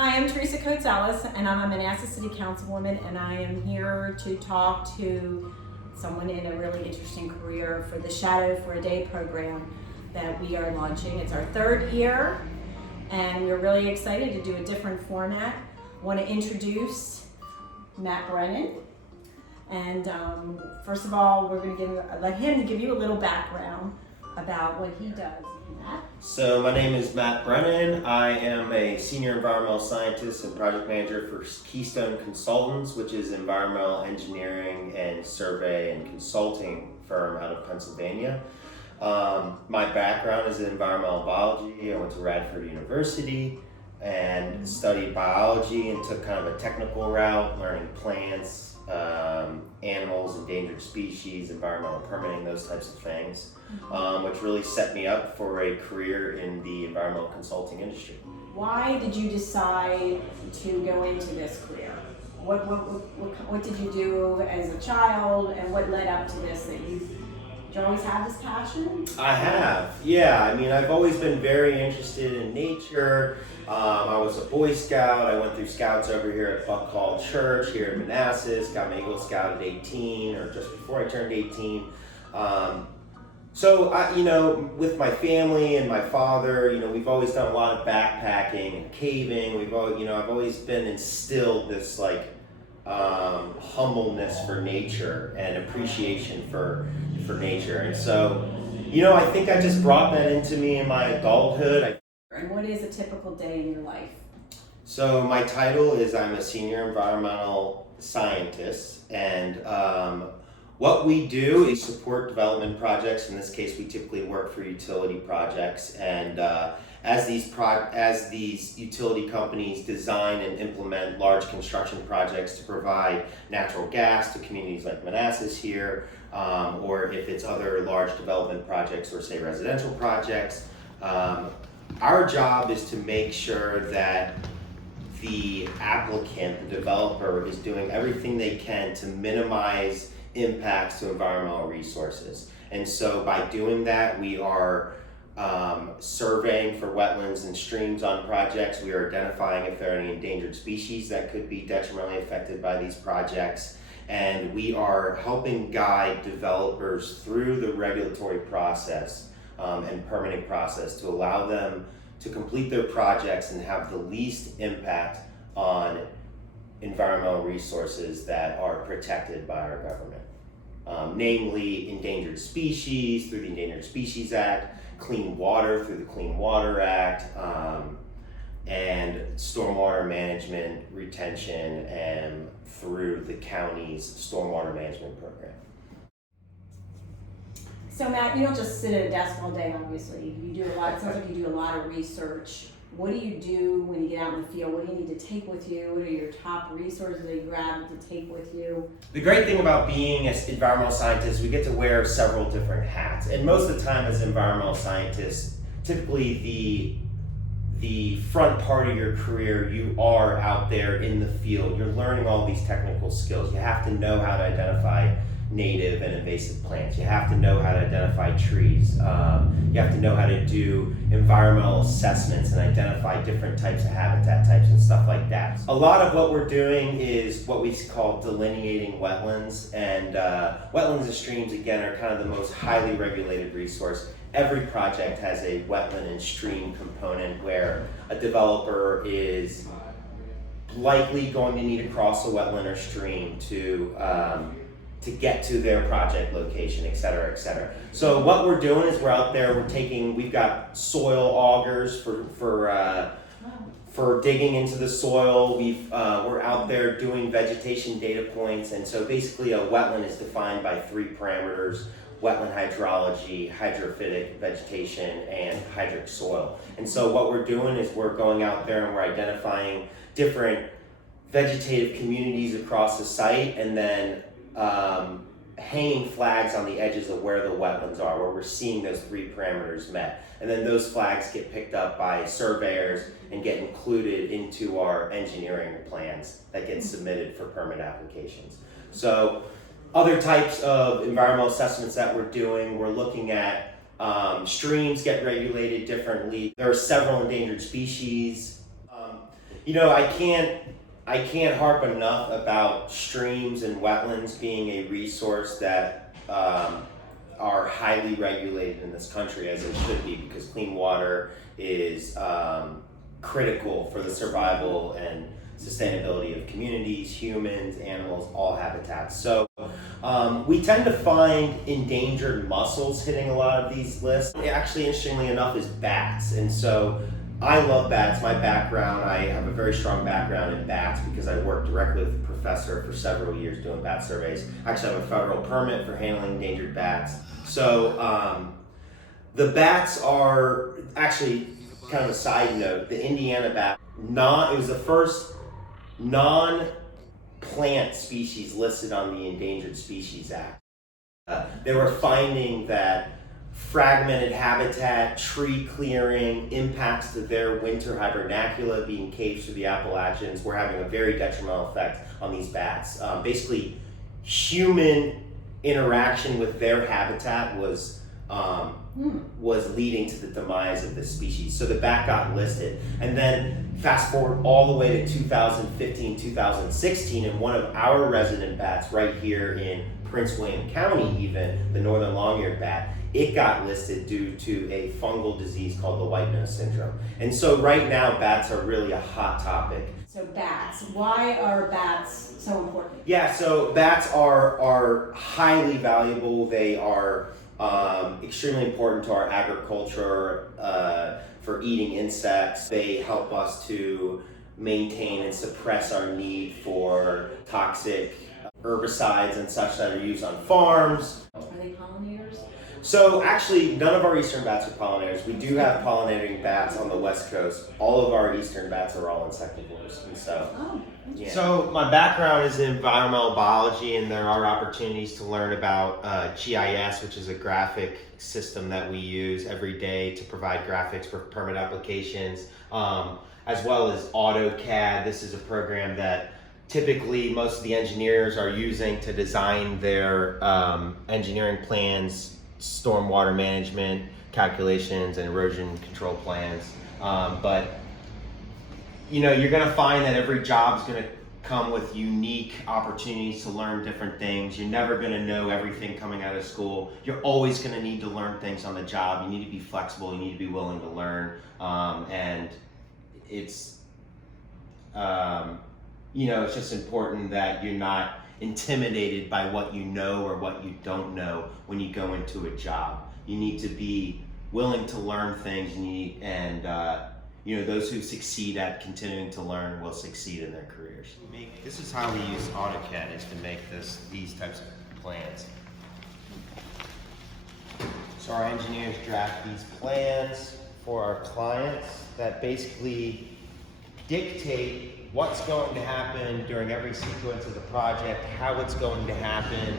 Hi, I'm Theresa Ellis, and I'm a Manassas City Councilwoman, and I am here to talk to someone in a really interesting career for the Shadow for a Day program that we are launching. It's our third year, and we're really excited to do a different format. I want to introduce Matt Brennan, and first of all, we're going to let him give you a little background about what he does. Matt? So my name is Matt Brennan. I am a senior environmental scientist and project manager for Keystone Consultants, which is an environmental engineering and survey and consulting firm out of Pennsylvania. My background is in environmental biology. I went to Radford University and studied biology and took kind of a technical route, learning plants, animals, endangered species, environmental permitting, those types of things, which really set me up for a career in the environmental consulting industry. Why did you decide to go into this career? What did you do as a child, and what led up to this? Did you always have this passion? I have, yeah. I mean, I've always been very interested in nature. I was a Boy Scout. I went through Scouts over here at Buck Hall Church here in Manassas. Got my Eagle Scout at 18, or just before I turned 18. So I, with my family and my father, we've always done a lot of backpacking and caving. I've always been instilled this humbleness for nature and appreciation for nature. And so, I think I just brought that into me in my adulthood. And what is a typical day in your life? So my title is I'm a senior environmental scientist, and what we do is support development projects. In this case, we typically work for utility projects, and as these utility companies design and implement large construction projects to provide natural gas to communities like Manassas here, or if it's other large development projects or say residential projects, our job is to make sure that the applicant, the developer, is doing everything they can to minimize impacts to environmental resources. And so by doing that, we are surveying for wetlands and streams on projects. We are identifying if there are any endangered species that could be detrimentally affected by these projects. And we are helping guide developers through the regulatory process and permitting process to allow them to complete their projects and have the least impact on environmental resources that are protected by our government. Namely, endangered species through the Endangered Species Act, clean water through the Clean Water Act, and stormwater management retention and through the county's stormwater management program. So Matt, you don't just sit at a desk all day, obviously. You do a lot, it sounds like you do a lot of research. What do you do when you get out in the field? What do you need to take with you? What are your top resources that you grab to take with you? The great thing about being an environmental scientist, we get to wear several different hats. And most of the time as environmental scientists, typically the front part of your career, you are out there in the field. You're learning all these technical skills. You have to know how to identify native and invasive plants. You have to know how to identify trees. You have to know how to do environmental assessments and identify different types of habitat types and stuff like that. A lot of what we're doing is what we call delineating wetlands, and wetlands and streams, again, are kind of the most highly regulated resource. Every project has a wetland and stream component where a developer is likely going to need to cross a wetland or stream to get to their project location, et cetera, et cetera. So what we're doing is we're out there, we've got soil augers for digging into the soil. We're out there doing vegetation data points, and so basically a wetland is defined by 3 parameters: wetland hydrology, hydrophytic vegetation, and hydric soil. And so what we're doing is we're going out there and we're identifying different vegetative communities across the site, and then hanging flags on the edges of where the wetlands are, where we're seeing those 3 parameters met. And then those flags get picked up by surveyors and get included into our engineering plans that get submitted for permit applications. So other types of environmental assessments that we're doing, we're looking at streams get regulated differently. There are several endangered species I can't harp enough about streams and wetlands being a resource that are highly regulated in this country, as it should be, because clean water is critical for the survival and sustainability of communities, humans, animals, all habitats. So we tend to find endangered mussels hitting a lot of these lists. Actually, interestingly enough, is bats. And so I love bats. My background, I have a very strong background in bats because I worked directly with a professor for several years doing bat surveys. Actually, I have a federal permit for handling endangered bats. So the bats are actually, kind of a side note, the Indiana bat, it was the first non-plant species listed on the Endangered Species Act. They were finding that fragmented habitat, tree clearing, impacts to their winter hibernacula, being caves through the Appalachians, were having a very detrimental effect on these bats. Basically, human interaction with their habitat was leading to the demise of this species. So the bat got listed. And then fast forward all the way to 2015, 2016, and one of our resident bats right here in Prince William County, even, the northern long-eared bat, it got listed due to a fungal disease called the white nose syndrome. And so right now, bats are really a hot topic. So bats, why are bats so important? Yeah, so bats are highly valuable. They are extremely important to our agriculture for eating insects. They help us to maintain and suppress our need for toxic herbicides and such that are used on farms. Are they pollinators? So actually, none of our eastern bats are pollinators. We do have pollinating bats on the west coast. All of our eastern bats are all insectivores, and so. Yeah. So my background is in environmental biology, and there are opportunities to learn about GIS, which is a graphic system that we use every day to provide graphics for permit applications, as well as AutoCAD. This is a program that typically most of the engineers are using to design their engineering plans, stormwater management calculations, and erosion control plans. But you're going to find that every job is going to come with unique opportunities to learn different things. You're never going to know everything coming out of school. You're always going to need to learn things on the job. You need to be flexible. You need to be willing to learn. And it's, it's just important that you're not intimidated by what you know or what you don't know when you go into a job. You need to be willing to learn things, those who succeed at continuing to learn will succeed in their careers. This is how we use AutoCAD, is to make these types of plans. So our engineers draft these plans for our clients that basically dictate what's going to happen during every sequence of the project, how it's going to happen.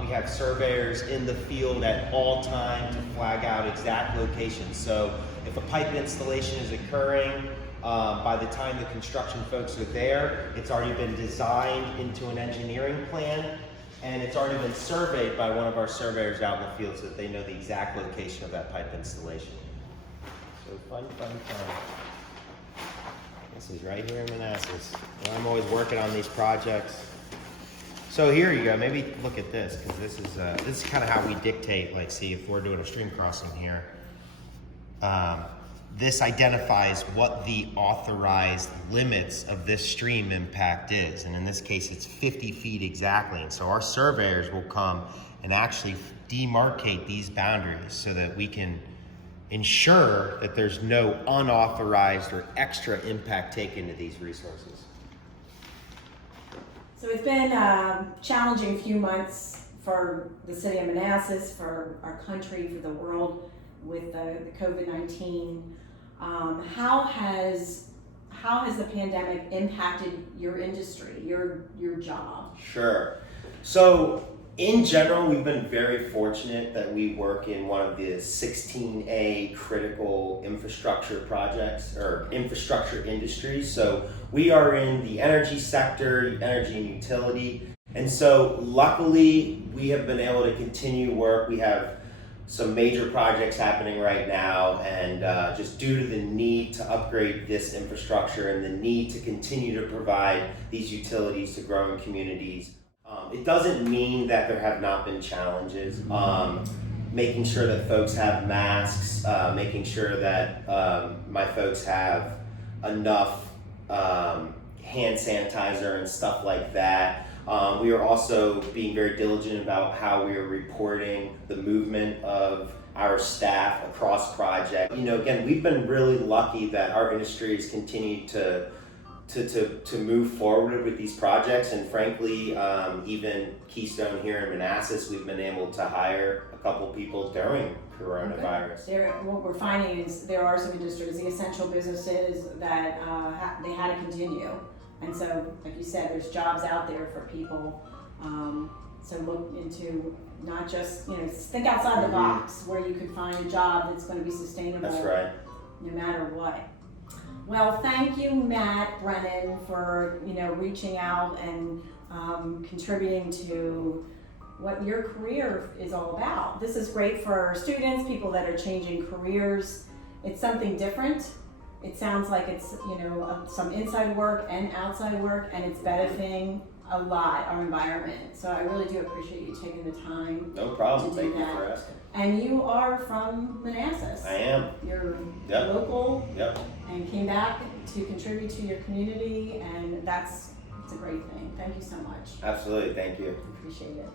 We have surveyors in the field at all times to flag out exact locations. So if a pipe installation is occurring, by the time the construction folks are there, it's already been designed into an engineering plan, and it's already been surveyed by one of our surveyors out in the field so that they know the exact location of that pipe installation. So fun. This is right here in Manassas. I'm always working on these projects. So here you go. Maybe look at this, because this is kind of how we dictate. Like, see, if we're doing a stream crossing here, this identifies what the authorized limits of this stream impact is, and in this case, it's 50 feet exactly. And so our surveyors will come and actually demarcate these boundaries so that we can ensure that there's no unauthorized or extra impact taken to these resources. So it's been a challenging few months for the city of Manassas, for our country, for the world with the COVID-19. How has the pandemic impacted your industry, your job? Sure. So in general, we've been very fortunate that we work in one of the 16A critical infrastructure projects or infrastructure industries. So we are in the energy sector, energy and utility. And so luckily we have been able to continue work. We have some major projects happening right now, and just due to the need to upgrade this infrastructure and the need to continue to provide these utilities to growing communities. It doesn't mean that there have not been challenges. Making sure that folks have masks, making sure that my folks have enough hand sanitizer and stuff like that. We are also being very diligent about how we are reporting the movement of our staff across projects. You know, again, we've been really lucky that our industry has continued to move forward with these projects, and frankly, even Keystone here in Manassas, we've been able to hire a couple people during coronavirus. What we're finding is there are some industries, the essential businesses, that they had to continue. And so, like you said, there's jobs out there for people. So look into not just, think outside the box where you could find a job that's going to be sustainable. That's right. No matter what. Well, thank you, Brennan, for reaching out and contributing to what your career is all about. This is great for students, people that are changing careers. It's something different. It sounds like it's some inside work and outside work, and it's benefiting a lot our environment. So I really do appreciate you taking the time. No problem. To do Thank you that. for asking. And you are from Manassas. I am. You're Yep. local. Yep. And came back to contribute to your community, and it's a great thing. Thank you so much. Absolutely. Thank you. Appreciate it.